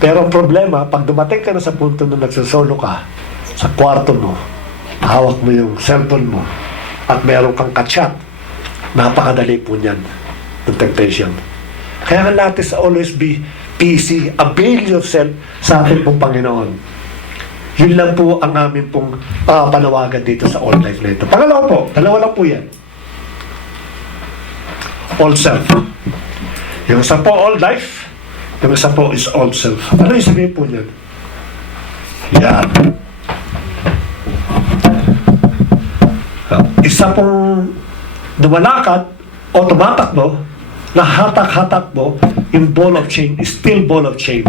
Pero ang problema, pag dumating ka na sa punto na nagsasolo ka sa kwarto mo, hawak mo yung cellphone mo, at meron kang kachat, napakadali po niyan ng temptation. Kaya nga natin sa always be busy, avail yourself sa ating pong Panginoon. Yun lang po ang amin pong panawagan dito sa All Life na ito. Pangalawa po, dalawa lang po yan. All self. Yung isa po, all life. Yung isa po is all self. Ano yung sabihin po niyan? Yan. Isa pong dumalakad o tumatakbo, na hatak-hatak mo, yung ball of chain is still ball of chain.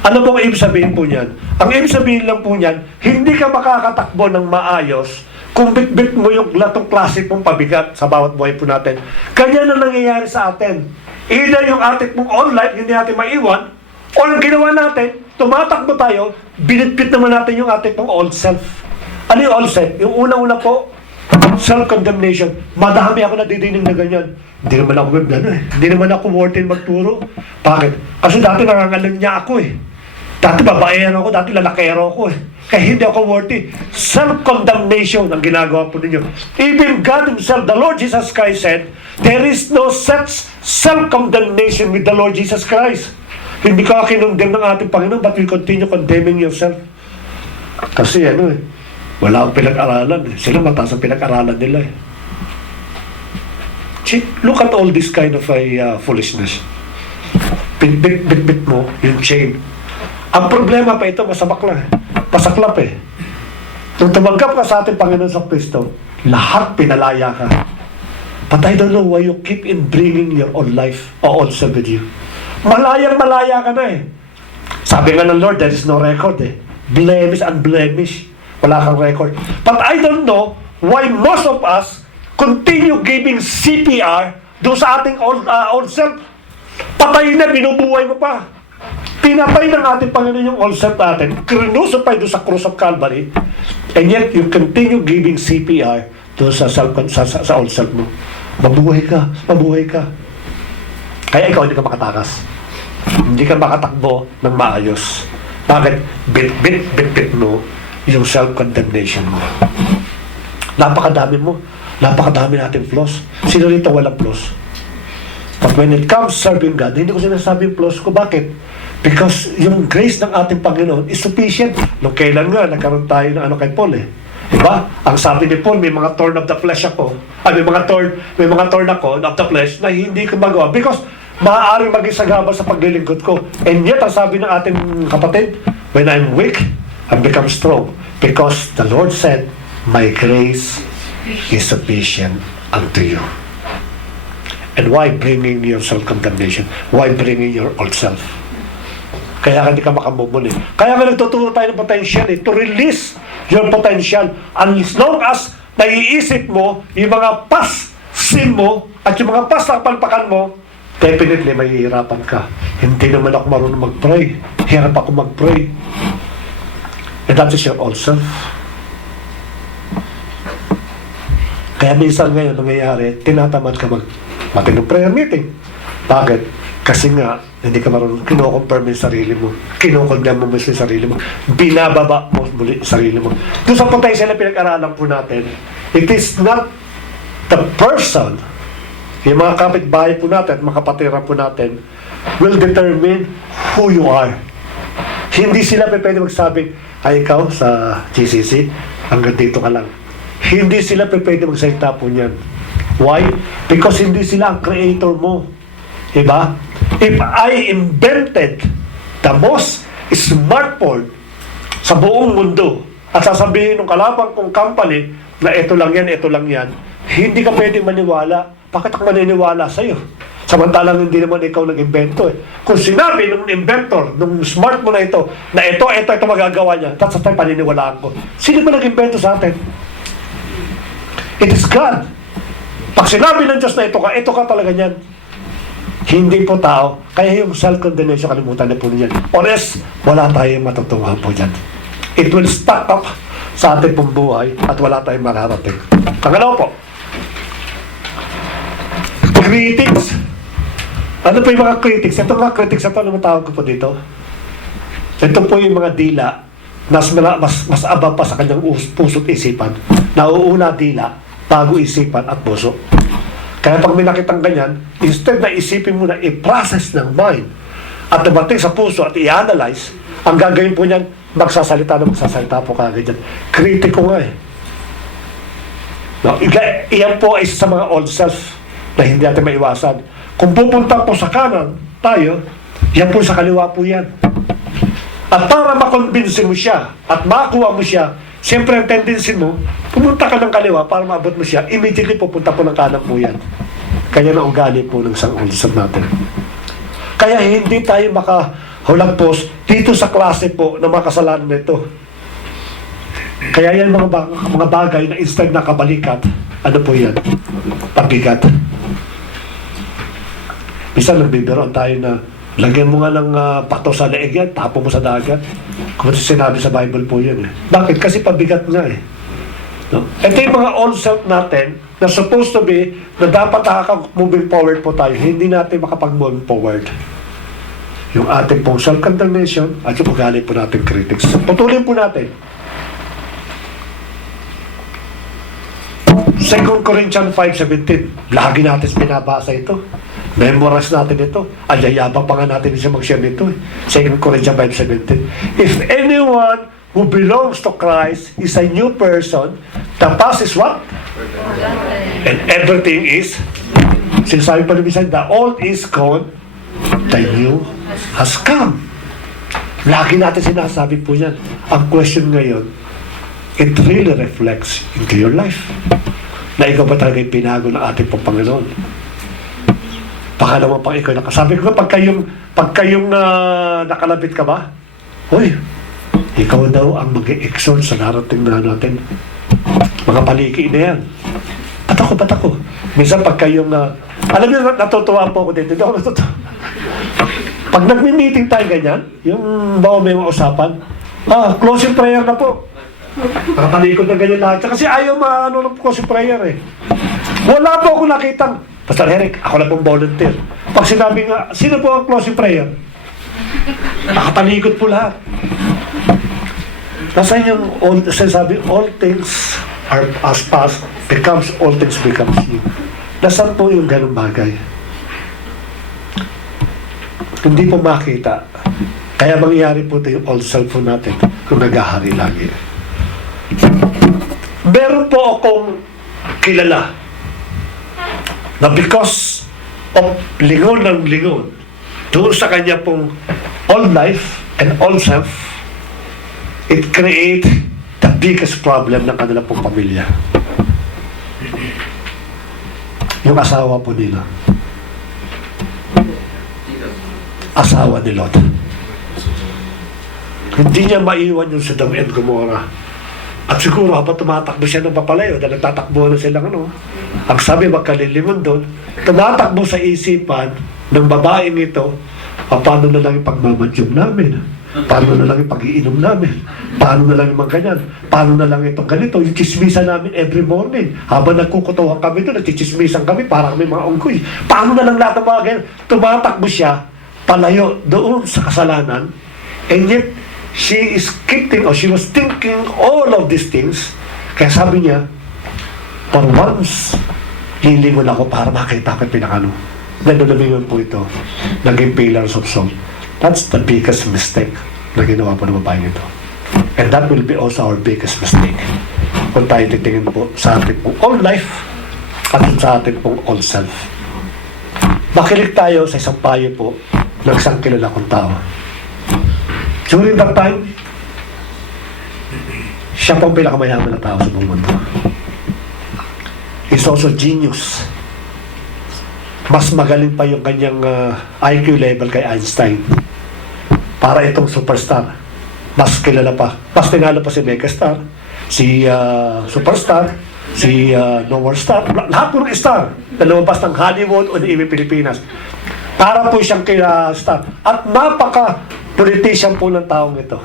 Ano pong ibig sabihin po niyan? Ang ibig sabihin lang po niyan, hindi ka makakatakbo ng maayos kung bit-bit mo yung latong klase pong pabigat sa bawat buhay po natin. Kanya na nangyayari sa atin. Either yung ating pong all life, hindi natin maiwan, o ang ginawa natin, tumatakbo tayo, binit-bit naman natin yung ating pong all self. Ano yung all self? Yung una-una po, self-condemnation. Madami ako nadidinig na ganyan. Hindi naman ako Hindi naman ako worth it magturo. Bakit? Kasi dati nangangalan niya ako eh. Dati babaehan ako, dati lalakero ako eh. Kaya hindi ako worthy. Self-condemnation ang ginagawa po ninyo. Even God Himself, the Lord Jesus Christ said, there is no such self-condemnation with the Lord Jesus Christ. Hindi ka kinundem ng ating Panginoon, but we continue condemning yourself. Kasi wala akong pinag-aralan eh. Sila mataas ang pinag-aralan nila eh. See, look at all this kind of foolishness. Bit mo yung chain. Ang problema pa ito, masaklap eh. Nung tumanggap ka sa ating Panginoon sa Kristo, lahat pinalaya ka. But I don't know why you keep in bringing your own life or own self with you. Malaya ka na eh. Sabi nga ng Lord, there is no record eh. Blemish and blemish. Wala kang record. But I don't know why most of us continue giving CPR doon sa ating own self. Patay na, binubuhay mo pa. Pinatay ng ating Panginoon yung all self natin. Kinusapay doon sa cross of Calvary. And yet, you continue giving CPR doon sa all self mo. Mabuhay ka. Kaya ikaw hindi ka makatakas. Hindi ka makatakbo ng maayos. Bakit? Bit mo yung self-condemnation mo. Napakadami mo. Napakadami natin flaws. Sino rito walang flaws? But when it comes serving God, hindi ko sinasabing flaws ko. Bakit? Because yung grace ng ating Panginoon is sufficient. Nung kailan nga, nagkaroon tayo ng kay Paul eh. Diba? Ang sabi ni Paul, may mga thorn of the flesh ako. May mga thorn ako of the flesh na hindi ko magawa. Because maaaring maging sagabal sa paglilingkod ko. And yet, ang sabi ng ating kapatid, when I'm weak, I become strong. Because the Lord said, my grace is sufficient unto you. And why bringing your self-condemnation? Why bringing your old self? Kaya hindi ka makamubon eh. Kaya nga nagtuturo tayo ng potential eh. To release your potential. And as long as naiisip mo yung mga past sin mo at yung mga past na kapalpakan mo, definitely mahihirapan ka. Hindi naman ako marunong mag-pray. Hirap ako mag-pray. And that is your old self. Kaya minsan ngayon nangyayari, tinatamad ka matinong prayer meeting. Bakit? Kasi nga, hindi ka marunong, kino-confirm yung sarili mo. Kino-condemn mo yung sarili mo. Binababa mo muli yung sarili mo. Doon sa potential na pinag-aralan po natin, it is not the person, yung mga kapitbahay po natin, mga kapatiran po natin, will determine who you are. Hindi sila pwede magsabing, ay ikaw sa GCC, hanggang dito ka lang. Hindi sila pwede magsalita po niyan. Why? Because hindi sila ang creator mo. Diba? If I invented the most smartphone sa buong mundo at sasabihin ng kalapang kong company na ito lang yan, hindi ka pwedeng maniwala. Bakit ako maniniwala sa'yo? Samantalang hindi naman ikaw nag-invento eh. Kung sinabi ng inventor, ng smartphone na ito magagawa niya, that's the time paniniwalaan ko. Sino ba nag-invento sa atin? It is God. Pag sinabi ng Diyos na ito ka talaga niyan. Hindi po tao. Kaya yung self-condemnation, kalimutan na po niyan. Or else, wala tayong matutuwa po dyan. It will stack up sa ating pong buhay at wala tayong mararating. Pangalawa po, critics. Ano po yung mga critics? Ito mga critics, ito ano tawag ko po dito? Ito po yung mga dila mas aba pa sa kanyang puso't isipan. Nauuna dila bago isipan at puso. Kaya pag may nakitang ganyan, instead na isipin mo na i-process ng mind at nabating sa puso at i-analyze, ang gagawin po niyan, magsasalita po kagad yan. Kritiko nga eh. No, iyan po ay isa sa mga old self na hindi natin maiwasan. Kung pupunta po sa kanan tayo, yan po sa kaliwa po yan. At para makonvince mo siya at makuha mo siya, siyempre ang tendency mo, pumunta ka ng kaliwa para maabot mo siya, immediately pupunta po ng kanan po yan. Kaya na ugali po ng isang ulisap natin. Kaya hindi tayo makahulagpos dito sa klase po na mga kasalanan nito. Kaya yan mga bagay na instead na kabalikat, ano po yan? Pabigat. Bisa nagbibiroan tayo na lagyan mo nga ng pato sa leeg yan, tapo mo sa dagat. Kung sinabi sa Bible po yun eh. Bakit? Kasi pabigat nga eh. No? Ito yung mga old self natin na supposed to be na dapat moving forward po tayo. Hindi natin makapag-move forward. Yung ating pong self-condemnation at yung ugali po natin critics. Putulin po natin. 2 Corinthians 5:17. Lagi natin pinabasa ito. Memorize natin ito. Ayayabang pa nga natin siya mag-share nito. 2 Corinthians 5:17. If anyone who belongs to Christ is a new person, the past is what? And everything is, sinasabi pa namin the old is gone, the new has come. Lagi natin sinasabi po yan. Ang question ngayon, it really reflects into your life. Na ikaw ba talaga yung pinago ng ating pong Panginoon? Baka naman pang ikaw nakasabi ko, pagka yung nakalabit ka ba? Hoy, ikaw daw ang mag-e-exhort sa narating na natin. Mga paliki na yan. Ba't ako? Minsan pagka yung, alam niyo, natutuwa po ako dito. Hindi ako natutuwa. Pag nagmi-meeting tayo ganyan, yung bawa may mga usapan, closing prayer na po. Nakatalikod na ganyan lahat. Kasi ayaw ng closing prayer eh. Wala po ako nakitang, Pastor Eric, ako na pong volunteer. Pag sinabi nga, sino po ang closing prayer? Nakatalikod po lahat. Nasaan yung sinasabi, all things are as past, all things becomes new. Nasaan po yung ganung bagay? Hindi po makita. Kaya mangyayari po ito yung old self natin kung naghahari lagi. Meron po akong kilala na because of lingon ng lingon doon sa kanya pong old life and old self, it create the biggest problem ng kanila pong pamilya. Yung asawa po nila. Asawa ni Lot. Hindi niya maiwan yung Sodom and Gomorrah. At siguro habang tumatakbo siya ng papalayo dahil nagtatakbo na silang ang sabi magkalilingon doon, tumatakbo sa isipan ng babaeng ito, paano na lang yung pagmamadyong namin? Paano na lang yung pag-iinom namin? Paano na lang yung mga ganyan? Paano na lang itong ganito? Yung chismisan namin every morning. Habang nagkukutuhan kami doon, nagchichismisan kami, parang may mga unggoy. Paano na lang lahat ng mga ganyan? Tumatakbo siya, palayo doon sa kasalanan, and yet, she was thinking all of these things. Kaya sabi niya, for once, lilingon ako para makita ko yung pinakano. Nalunamingon po ito. Naging pillars of salt. That's the biggest mistake na ginawa po ng babaeng ito. And that will be also our biggest mistake. Kung tayo titingin po sa ating pong old life at sa ating pong old self. makinig tayo sa isang payo po ng isang kilala kong tao. During that time, siya po ang pinakamayaman na tao sa buong mundo. He's also genius. Mas magaling pa yung kanyang IQ level kay Einstein. Para itong superstar. Mas kilala pa. Mas tinalo pa si Megastar, si Superstar, si Nowhere Star. Lahat po ng star na lumabas ng Hollywood o ng ibang Pilipinas. Para po siyang star. At napaka-politician po ng taong ito.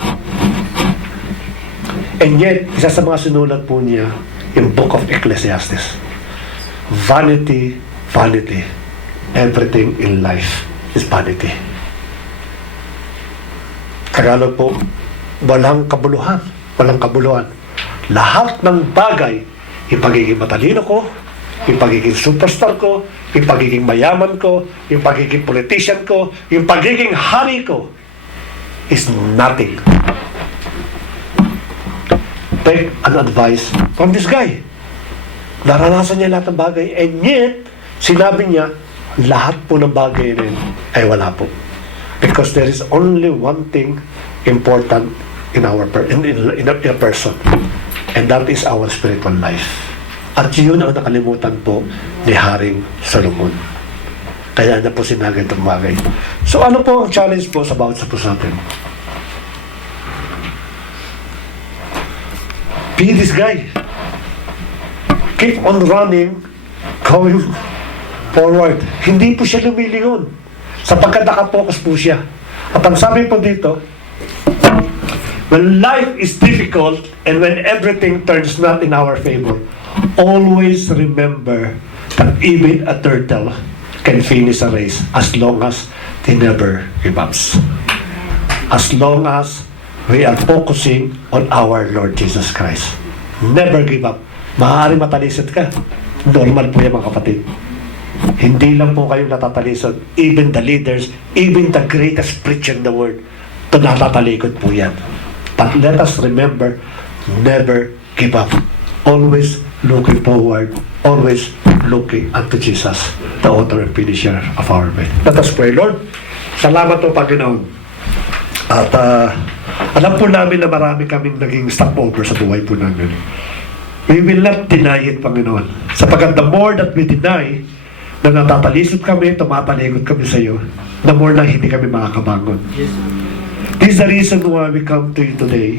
And yet, isa sa mga sinulat po niya, yung Book of Ecclesiastes. Vanity, vanity. Everything in life is vanity. Tagalog po, walang kabuluhan. Walang kabuluhan. Lahat ng bagay, yung pagiging matalino ko, yung pagiging superstar ko, yung pagiging mayaman ko, yung pagiging politician ko, yung pagiging hari ko, is nothing. Take an advice from this guy. Naranasan niya lahat ng bagay, and yet, sinabi niya, lahat po ng bagay rin ay wala po. Because there is only one thing important in a person, and that is our spiritual life. At yun ang nakalimutan po ni Haring Solomon. Kaya na po sinabi itong bagay. So ano po ang challenge po sa bawat sa puso natin? Be this guy. Keep on running, going forward. Hindi po siya lumilingon. Sapagkat nakapokus po siya. At ang sabi po dito, when life is difficult and when everything turns not in our favor, always remember that even a turtle can finish a race as long as they never give up. As long as we are focusing on our Lord Jesus Christ. Never give up. Maaaring matalisod ka. Normal po yan mga kapatid. Hindi lang po kayong natatalisod. Even the leaders, even the greatest preacher in the world, ito natatalikod po yan. But let us remember, never give up. Always looking forward, always looking unto Jesus, the author and finisher of our faith. Let us pray. Lord, salamat po Panginoon. At alam po namin na marami kaming naging stopover sa buhay po namin. We will not deny it, Panginoon. Sapagkat the more that we deny, na natatalisod kami, tumatalikod kami sa iyo, the more na hindi kami makakabangon. This is the reason why we come to you today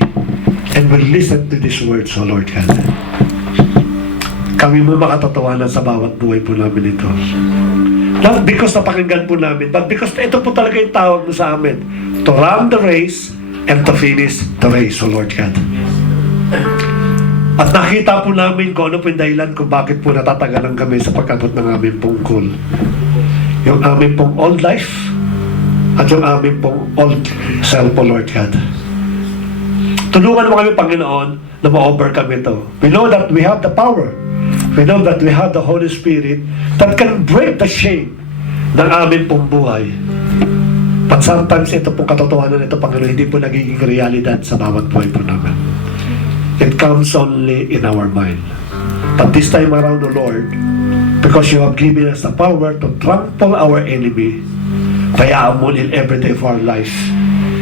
and we listen to these words, O Lord God. Kami mo makatotohanan sa bawat buhay po namin ito. Not because napakinggan po namin, but because ito po talaga yung tawag mo sa amin. To run the race and to finish the race, O Lord God. At nakita po namin kung ano po yung dahilan kung bakit po natatagalan kami sa pag-abot ng aming pong goal. Yung aming pong old life at yung aming pong old self, O Lord God. Tulungan mo kami, Panginoon, na ma-overcome ito. We know that we have the power. We know that we have the Holy Spirit that can break the shame ng aming pong buhay. But sometimes ito pong katotohanan ito, Panginoon, hindi po nagiging realidad sa bawat buhay po namin. It comes only in our mind. But this time around, O Lord, because you have given us the power to trample our enemy, bayaan mo in every day of our life,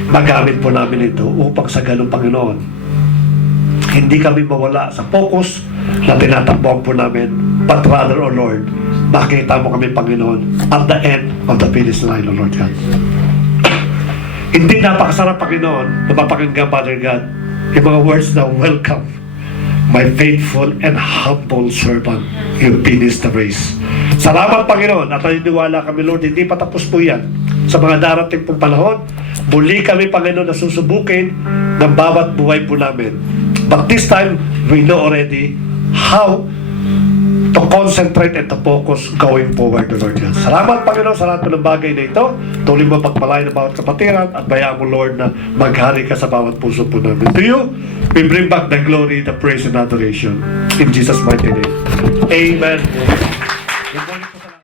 magamit po namin ito upang sa ganung Panginoon, hindi kami mawala sa focus na tinatakbuhan po namin, but rather, O Lord, makita mo kami, Panginoon, at the end of the finish line, O Lord God. Hindi napakasarap, Panginoon, na mapakinggan, Father God, yung mga words na welcome, my faithful and humble servant, you finished the race. Salamat, Panginoon, at naniniwala kami, Lord, hindi pa tapos po yan. Sa mga darating pong panahon, muli kami, Panginoon, na susubukin ng bawat buhay po namin. But this time, we know already how to concentrate and to focus going forward, Lord God. Salamat, Panginoon, sa lahat po ng bagay na ito. Tuloy mo pagpalain ng bawat kapatiran at bayaan mo, Lord, na maghari ka sa bawat puso po namin. To you, we bring back the glory, the praise, and adoration. In Jesus' mighty name. Amen.